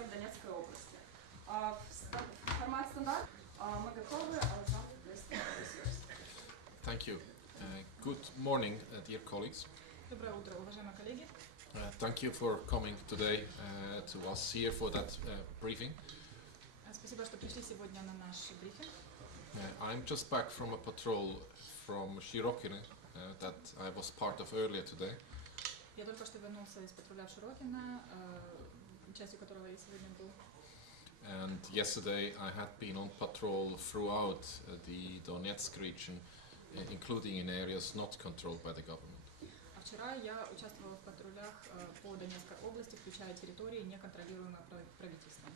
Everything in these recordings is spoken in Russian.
ОБСЕ в Донецкой области. Формат стандарт. Мы готовы. Alexander, please, the floor is yours. Thank you. Good morning, dear colleagues. Доброе утро, уважаемые коллеги. Thank you for coming today to us here for that briefing. Спасибо, что пришли сегодня на наш брифинг. I'm just back from a patrol from Shirokine that I was part of earlier today. Я только что вернулся из патруля в Широкино, частью которого я сегодня был. And yesterday I had been on patrol throughout the Donetsk region, including in areas not controlled by the government. А вчера я участвовала в патрулях по Донецкой области, включая территории, не контролируемые правительством.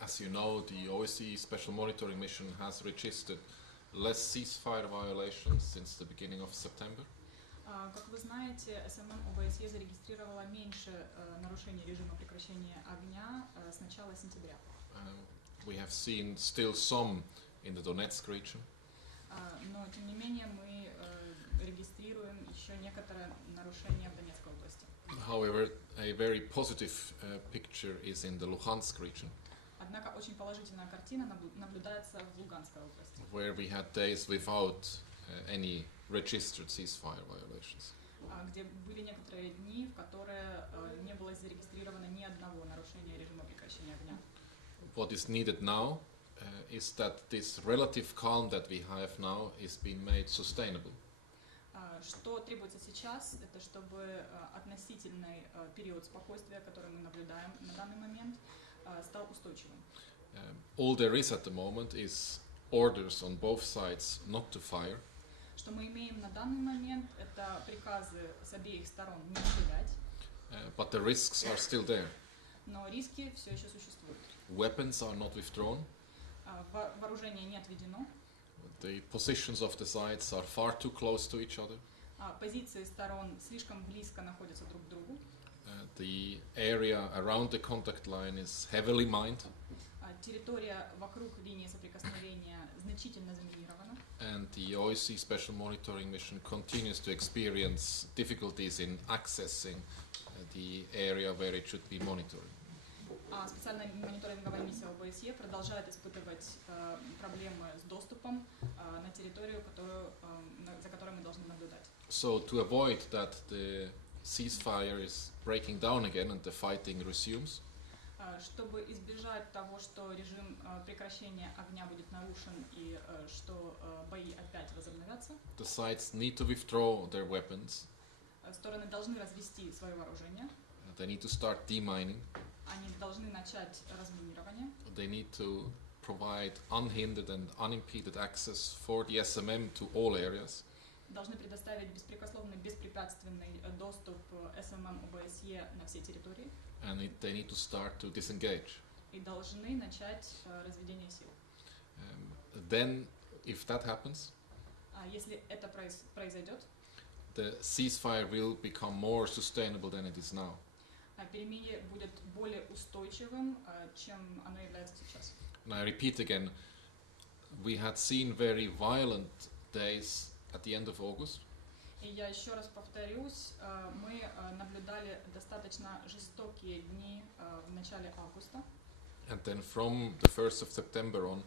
As you know, the OSCE Special Monitoring Mission has registered less ceasefire violations since the beginning of September. Как вы знаете, СММ ОБСЕ зарегистрировала меньше нарушений режима прекращения огня с начала сентября. We have seen still some in the Donetsk region. Но, тем не менее, мы регистрируем еще некоторые нарушения в Донецкой области. However, a very positive picture is in the Luhansk region, Однако очень положительная картина наблюдается в Луганской области, where we had days without any registered ceasefire violations. где были некоторые дни, в которые не было зарегистрировано ни одного нарушения режима прекращения огня. What is needed now is that this relative calm that we have now is being made sustainable. Что требуется сейчас, это чтобы относительный период спокойствия, который мы наблюдаем на данный момент, стал устойчивым. All there is at the moment is orders on both sides not to fire. Что мы имеем на данный момент, это приказы с обеих сторон не стрелять, But the risks are still there. но риски все еще существуют. Weapons are not withdrawn. Вооружение не отведено, The positions of the sides are far too close to each other. позиции сторон слишком близко находятся друг к другу, The area around the contact line is heavily mined, территория вокруг линии соприкосновения значительно заминирована, and the OSCE Special Monitoring Mission continues to experience difficulties in accessing the area where it should be monitoring. а специальная мониторинговая миссия ОБСЕ продолжает испытывать проблемы с доступом на территорию, за которой мы должны наблюдать. So to avoid that the ceasefire is breaking down again and the fighting resumes, Чтобы избежать того, что режим прекращения огня будет нарушен и что бои опять возобновятся, the sides need to withdraw their weapons. стороны должны развести свое вооружение, They need to start demining. они должны начать разминирование, They need to provide unhindered and unimpeded access for the SMM to all areas. должны предоставить беспрекословный, беспрепятственный доступ СММ ОБСЕ на все территории And they need to start to disengage. и должны начать разведение сил. Then, if that happens, Если это произойдет, the ceasefire will become more sustainable than it is now. перемирие будет более устойчивым, чем оно является сейчас. And I repeat again, we had seen very violent days at the end of August, И я еще раз повторюсь, мы наблюдали достаточно жестокие дни в начале августа. and then from the 1st of September on,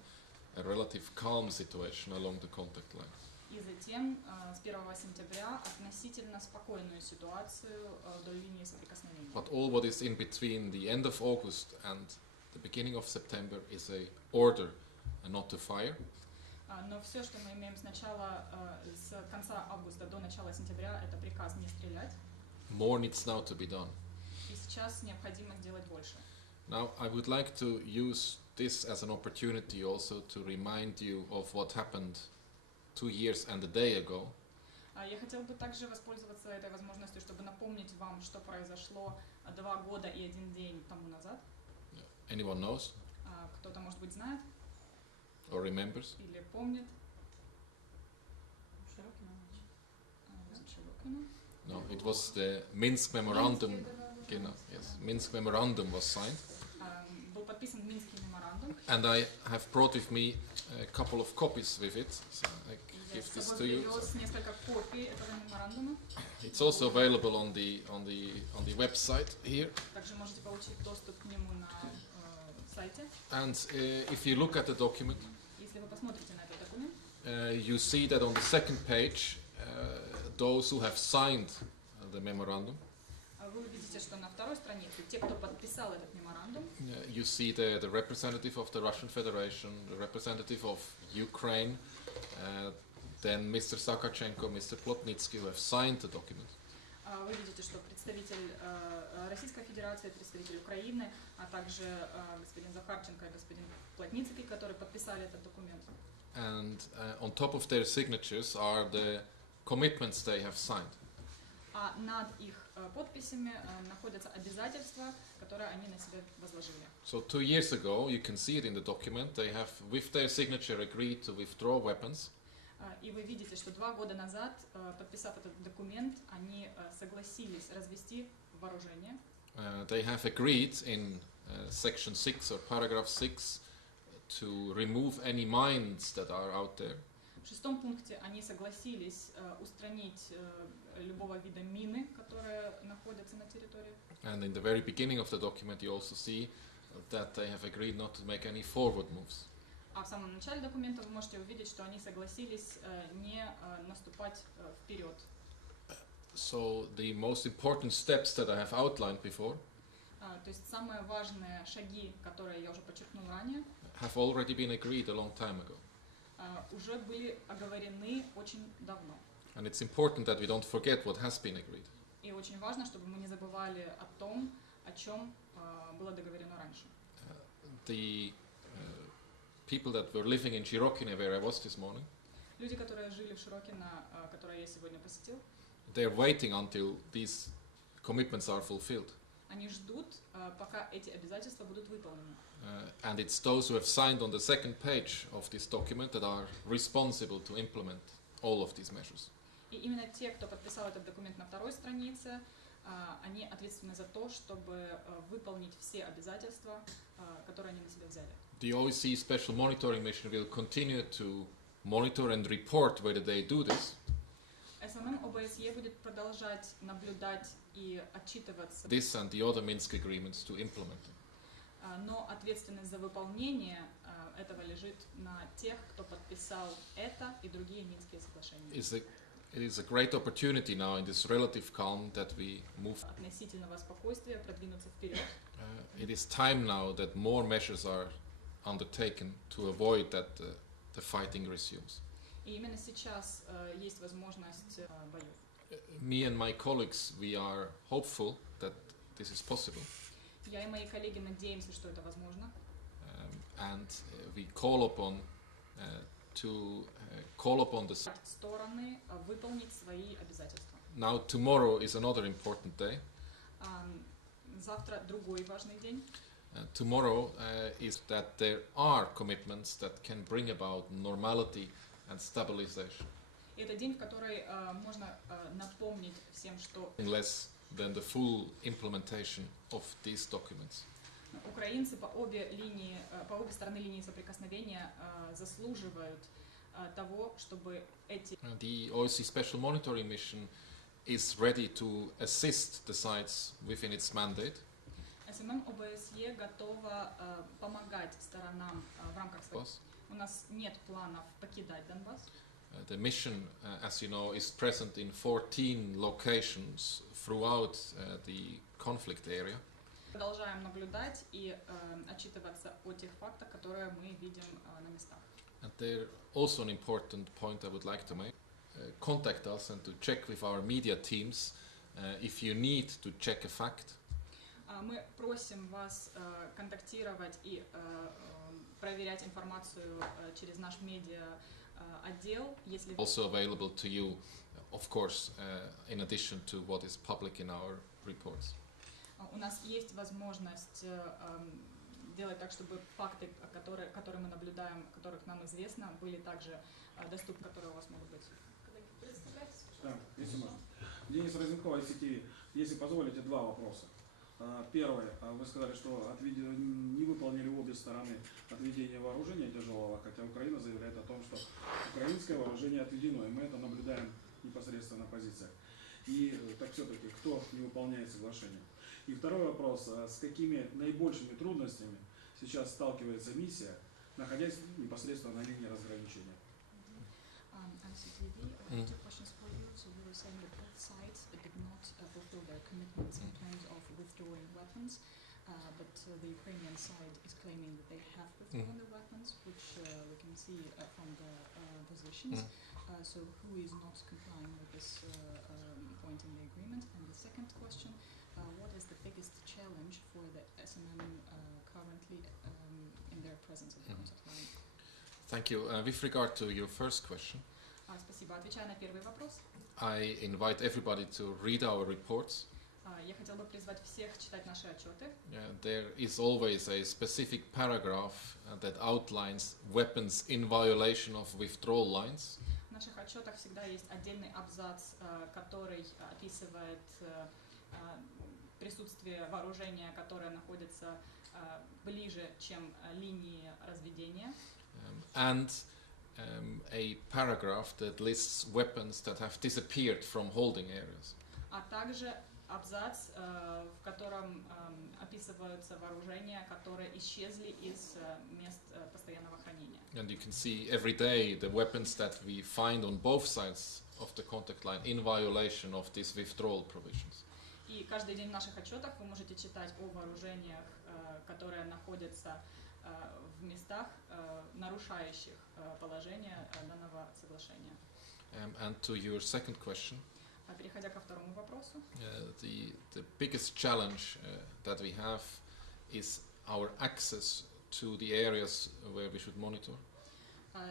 a relative calm situation along the contact line. И затем с 1 сентября относительно спокойную ситуацию вдоль линии соприкосновения. But all what is in between the end of August and the beginning of September is a order not to fire. Но все, что мы имеем с конца августа до начала сентября, это приказ не стрелять. More needs now to be done. И сейчас необходимо сделать больше. Now, I would like to use this as an opportunity also to remind you of what happened 2 years and a day ago. Я хотела бы также воспользоваться этой возможностью, чтобы напомнить вам, что произошло 2 года и 1 день тому назад. Anyone knows Кто-то, может быть, знает or remembers? или помнит. Широкино. No, it was the Minsk Memorandum. Genau, yes, Minsk Memorandum was signed. Был подписан Минский меморандум. And I have brought with me a couple of copies with it. So I Я give с this собой to you. привез несколько копий этого меморандума. It's also available on the website here. Также можете получить доступ к нему на сайте. And if you look at the document, Если вы посмотрите на этот документ, you see that on the second page, those who have signed the memorandum, вы увидите, что на второй странице те, кто подписал этот меморандум, you see the representative of the Russian Federation, the representative of Ukraine, then Mr. Sakarchenko, Mr. Plotnitsky, who have signed the document. вы видите, что представитель Российской Федерации, представитель Украины, а также господин Захарченко и господин Плотницкий, которые подписали этот документ. And on top of their signatures are the commitments they have signed. А над их подписями находятся обязательства, которые они на себя возложили. So 2 years ago, you can see it in the document, they have, with their signature, agreed to withdraw weapons. И вы видите, что 2 года назад, подписав этот документ, они согласились развести вооружение. They have agreed in section 6 or paragraph 6 to remove any mines that are out there. В 6 пункте они согласились устранить любого вида мины, которые находятся на территории. And in the very beginning of the document, you also see that they have agreed not to make any forward moves. А в самом начале документа вы можете увидеть, что они согласились не наступать вперед. So the most important steps that I have outlined before То есть самые важные шаги, которые я уже подчеркнул ранее, have already been agreed a long time ago. уже были оговорены очень давно. And it's important that we don't forget what has been agreed. И очень важно, чтобы мы не забывали о том, о чем было договорено раньше. The people that were living in Shirokine, where I was this morning, Люди, которые жили в Широкино, которые я сегодня посетил, they're waiting until these commitments are fulfilled. они ждут, пока эти обязательства будут выполнены. And it's those who have signed on the second page of this document that are responsible to implement all of these measures. И именно те, кто подписал этот документ на второй странице, они ответственны за то, чтобы выполнить все обязательства, которые они на себя взяли. The OSCE Special Monitoring Mission will continue to monitor and report whether they do this. СММ ОБСЕ будет продолжать наблюдать и отчитываться, This and the other Minsk agreements to implement them. но ответственность за выполнение этого лежит на тех, кто подписал это и другие Минские соглашения. It is a great opportunity now in this relative calm that we move. Относительного спокойствия продвинуться вперед. It is time now that more measures are undertaken to avoid that the fighting resumes. И именно сейчас есть возможность боев. Me and my colleagues, we are hopeful that this is possible. Я и мои коллеги надеемся, что это возможно. And we call upon the Стороны выполнить свои обязательства. Now tomorrow is another important day. Завтра другой важный день. Tomorrow is that there are commitments that can bring about normality and stabilization. Это день, в который можно напомнить всем, что Less than the full implementation of these documents. украинцы по обе стороны линии соприкосновения заслуживают того, чтобы эти The OSCE Special Monitoring Mission is ready to assist the sides within its mandate. СММ ОБСЕ готова помогать сторонам в рамках своих. У нас нет планов покидать Донбасс. The mission, as you know, is present in 14 locations throughout the conflict area. Продолжаем наблюдать и отчитываться о тех фактах, которые мы видим на местах. And there also an important point I would like to make. Contact us and to check with our media teams if you need to check a fact. Мы просим вас контактировать и проверять информацию через наш медиа отдел, если Also available to you, of course, in addition to what is public in our reports. у нас есть возможность делать так, чтобы факты, которые мы наблюдаем, которых нам известно, были также доступны, которые у вас могут быть. Да, если можно. Денис Розенков, ICTV. Если позволите, 2 вопроса. Первое. Вы сказали, что не выполнили обе стороны отведения вооружения тяжелого, хотя Украина заявляет о том, что украинское вооружение отведено, и мы это наблюдаем непосредственно на позициях. И так все-таки, кто не выполняет соглашение? И второй вопрос. С какими наибольшими трудностями сейчас сталкивается миссия, находясь непосредственно на линии разграничения? I have two questions for you. So you were saying that both sides did not fulfill their commitments in terms of withdrawing weapons, but the Ukrainian side is claiming that they have withdrawn the weapons, which we can see from the positions. So who is not complying with this point in the agreement? And the second question, what is the biggest challenge for the SMM currently in their presence at the contact line? Thank you. With regard to your first question, Спасибо. Отвечая на первый вопрос, I invite everybody to read our reports. я хотела бы призвать всех читать наши отчеты. There is always a specific paragraph that outlines weapons in violation of withdrawal lines. В наших отчетах всегда есть отдельный абзац, который описывает присутствие вооружения, которое находится ближе, чем линии разведения. And a paragraph that lists weapons that have disappeared from holding areas. А также абзац, в котором описываются вооружения, которые исчезли из мест постоянного хранения. And you can see every day the weapons that we find on both sides of the contact line in violation of these withdrawal provisions. И каждый день в наших отчетах вы можете читать о вооружениях, которые находятся в местах, нарушающих положение данного соглашения. And to your second question, Переходя ко второму вопросу, the biggest challenge that we have is our access to the areas where we should monitor.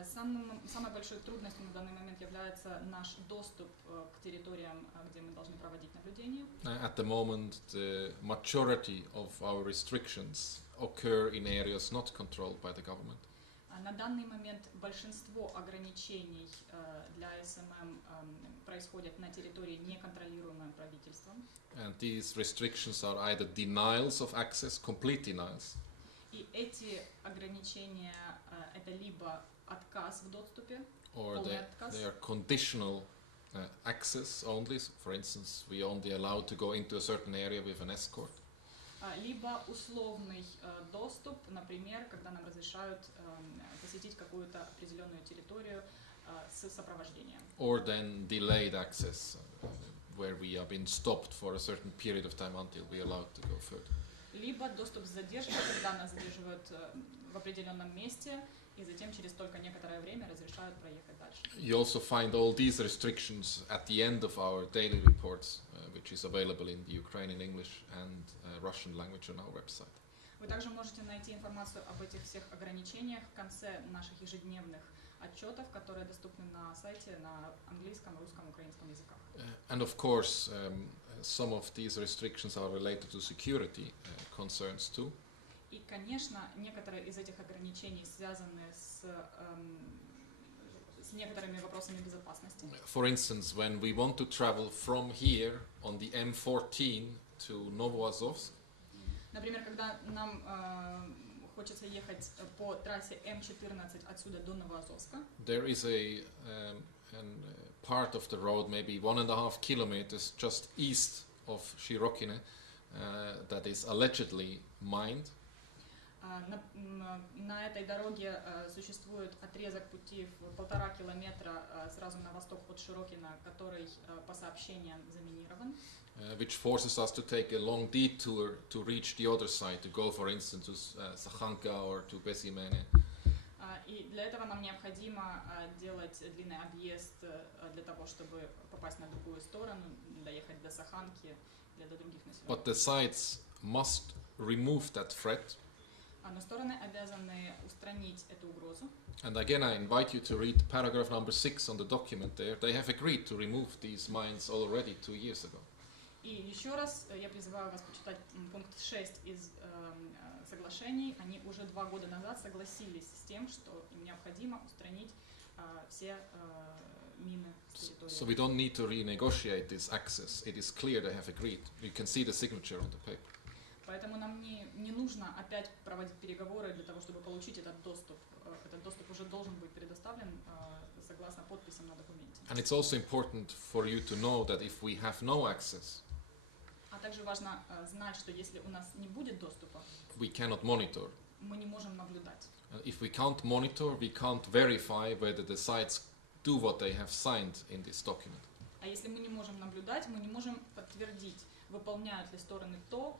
самой большой трудностью на данный момент является наш доступ к территориям, где мы должны проводить наблюдение. At the moment, the majority of our restrictions occur in areas not controlled by the government. На данный момент большинство ограничений для СММ происходят на территории, неконтролируемой правительством. And these restrictions are either denials of access, complete denials, И эти ограничения это либо отказ в доступе, or полный отказ, they are conditional access only. So for instance, we only allowed to go into a certain area with an escort. либо условный доступ, например, когда нам разрешают посетить какую-то определенную территорию с сопровождением. Or then delayed access, where we have been stopped for a certain period of time until we are allowed to go further. Либо доступ с задержкой, когда нас задерживают в определенном месте, и затем через только некоторое время разрешают проехать дальше. You also find all these restrictions at the end of our daily reports, which is available in the Ukrainian, English and Russian language on our website. Вы также можете найти информацию об этих всех ограничениях в конце наших ежедневных отчетов, которые доступны на сайте на английском, русском, украинском языках. And of course, some of these restrictions are related to security concerns too. И, конечно, некоторые из этих ограничений связаны с некоторыми вопросами безопасности. For instance, when we want to travel from here on the M14 to Novoazovsk, Например, когда нам хочется ехать по трассе М14 отсюда до Новоазовска, there is a part of the road, maybe 1.5 kilometers just east of Shirokine, that is allegedly mined. на этой дороге существует отрезок пути в 1,5 километра сразу на восток от Широкина, который по сообщениям заминирован. Which forces us to take a long detour to reach the other side, to go, for instance, to Sakhanka or to Besimene. И для этого нам необходимо делать длинный объезд для того, чтобы попасть на другую сторону, доехать до Саханки, до других населенных. But the sides must remove that threat. Но стороны обязаны устранить эту угрозу. And again, I invite you to read paragraph number 6 on the document there. They have agreed to remove these mines already 2 years ago. И еще раз я призываю вас почитать пункт 6 из соглашений. Они уже 2 года назад согласились с тем, что им необходимо устранить все мины с территории. So we don't need to renegotiate this access. It is clear they have agreed. You can see the signature on the paper. Поэтому нам не нужно опять проводить переговоры для того, чтобы получить этот доступ. Этот доступ уже должен быть предоставлен согласно подписям на документе. And it's also important for you to know that if we have no access, А также важно знать, что если у нас не будет доступа, we cannot monitor. мы не можем наблюдать. If we can't monitor, we can't verify whether the sites do what they have signed in this document. А если мы не можем наблюдать, мы не можем подтвердить, выполняют ли стороны то,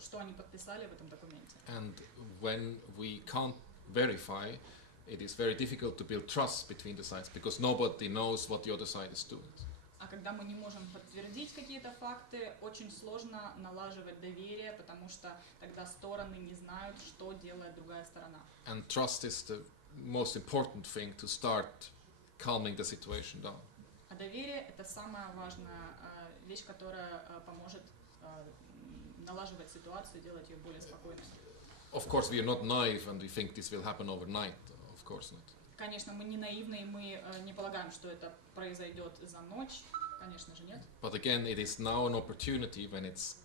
что они подписали в этом документе. And when we can't verify, it is very difficult to build trust between the sides because nobody knows what the other side is doing. А когда мы не можем подтвердить какие-то факты, очень сложно налаживать доверие, потому что тогда стороны не знают, что делает другая сторона. And trust is the most important thing to start calming the situation down. А доверие — это самая важная вещь, которая поможет налаживать ситуацию, делать ее более спокойной. Of course, we are not naive and we think this will happen overnight. Of course not. Конечно, мы не наивны, и мы не полагаем, что это произойдет за ночь. Конечно же, нет. But again, it is now an opportunity when it's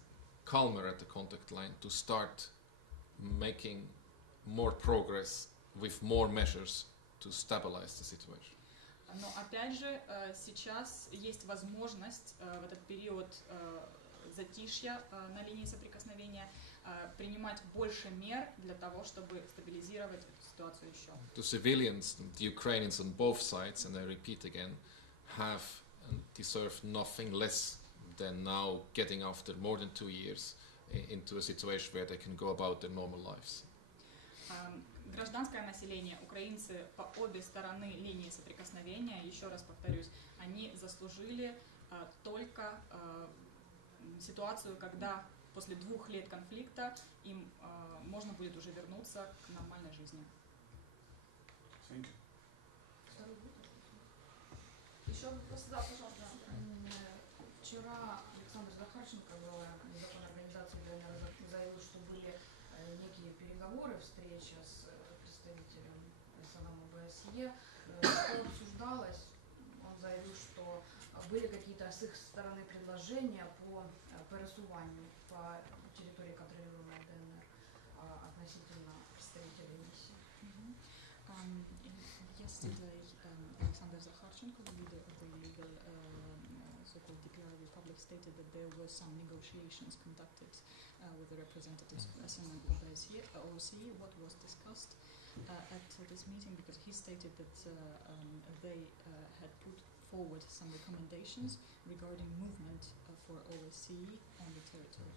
calmer at the contact line to start making more progress with more measures to stabilize the situation. Но опять же, сейчас есть возможность в этот период затишья на линии соприкосновения принимать больше мер для того, чтобы стабилизировать эту ситуацию еще. The civilians, the Ukrainians on both sides, and I repeat again, have and deserve nothing less than now getting after more than 2 years into a situation where they can go about their normal lives. Гражданское население, украинцы по обе стороны линии соприкосновения, еще раз повторюсь, они заслужили только ситуацию, когда после 2 лет конфликта им можно будет уже вернуться к нормальной жизни. Thank you. Еще вопрос, да, пожалуйста. Вчера Александр Захарченко, глава Закон организации ДНР, заявил, что были некие переговоры, встреча с представителем СНМ ОБСЕ. Что обсуждалось? Он заявил, что были какие-то с их стороны предложения по пересуванию по территории, контролируемой ДНР, относительно представителей миссии. Yesterday, Alexander Zakharchenko, the leader of the illegal so-called DPR Republic, stated that there were some negotiations conducted with the representatives of SM and OSCE. What was discussed at this meeting? Because he stated that they had put forward some recommendations regarding movement for OSCE on the territory.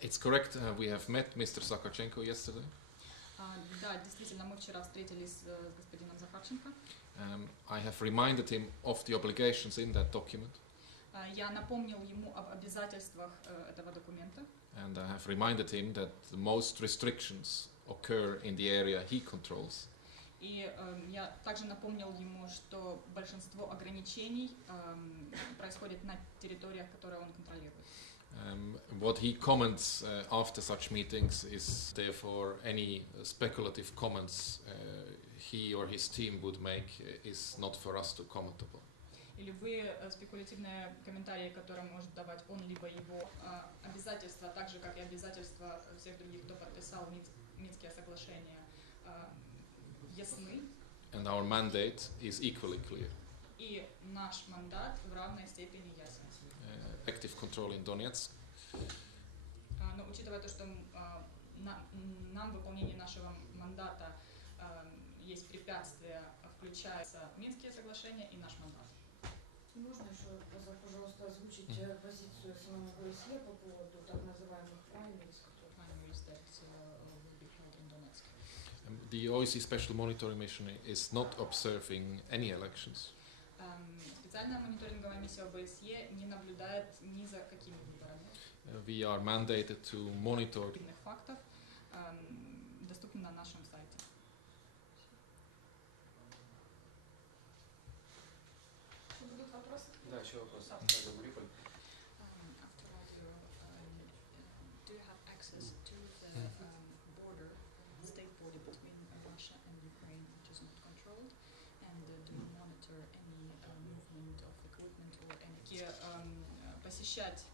It's correct, we have met Mr. Zakharchenko yesterday. Да, действительно, мы вчера встретились с господином Захарченко. I have reminded him of the obligations in that document. Я напомнил ему об обязательствах этого документа. And I have reminded him that the most restrictions occur in the area he controls. И я также напомнил ему, что большинство ограничений происходит на территориях, которые он контролирует. What he comments after such meetings is therefore any speculative comments he or his team would make is not for us to comment upon. И любые спекулятивные комментарии, которые может давать он, либо его обязательства, так же как и обязательства всех других, кто подписал Минские соглашения, ясны. And our mandate is equally clear. И наш мандат в равной степени ясен. Active control in Donetsk. Но учитывая то, что нам в выполнении нашего мандата есть препятствия, включаются Минские соглашения и наш мандат. Можно еще, пожалуйста, озвучить позицию СНМ ОБСЕ по поводу так называемых primaries, которые... Primaries that will be held in Donetsk. The OSCE Special Monitoring Mission is not observing any elections. Специальная мониторинговая миссия ОБСЕ не наблюдает ни за какими выборами. We are mandated to monitor Фактов доступны на нашем сайте. Еще будут вопросы? Да, еще вопрос. Да. Радио Мариуполь. After radio, do you have access to the border, state border between Russia and Ukraine, which is not controlled, and do you monitor any movement of equipment or any? Посещать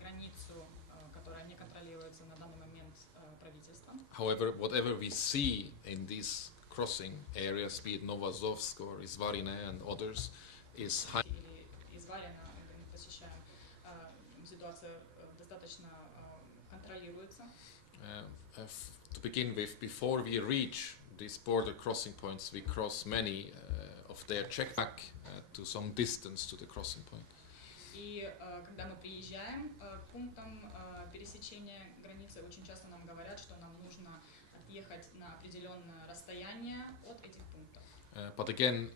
границу, которая не контролируется на данный момент правительством. However, whatever we see in these crossing areas, be it Novazovsk or Izvarine and others, is high. Или из Варина мы посещаем. Ситуация достаточно контролируется. to begin with, before we reach these border crossing points, we cross many of their check back to some distance to the crossing point. И когда мы приезжаем к пунктам пересечения границы, очень часто нам говорят, что нам нужно отъехать на определенное расстояние от этих пунктов. But again,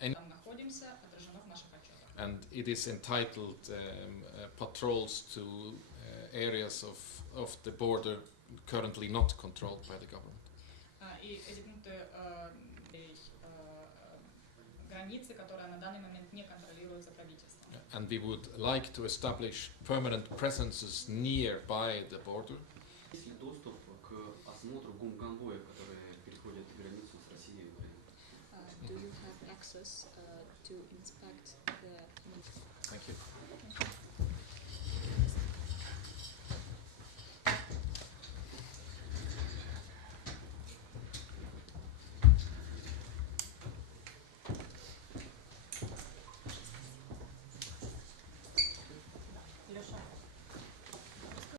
Там находимся, отражено в наших отчетах. and it is entitled patrols to areas of the border currently not controlled by the government. И эти пункты границы, которые на данный момент не контролируются правительством. And we would like to establish permanent presences nearby the border. Есть ли доступ к осмотру гумконвоев, которые переходят границу с Россией и Украиной? Do you have access to inspect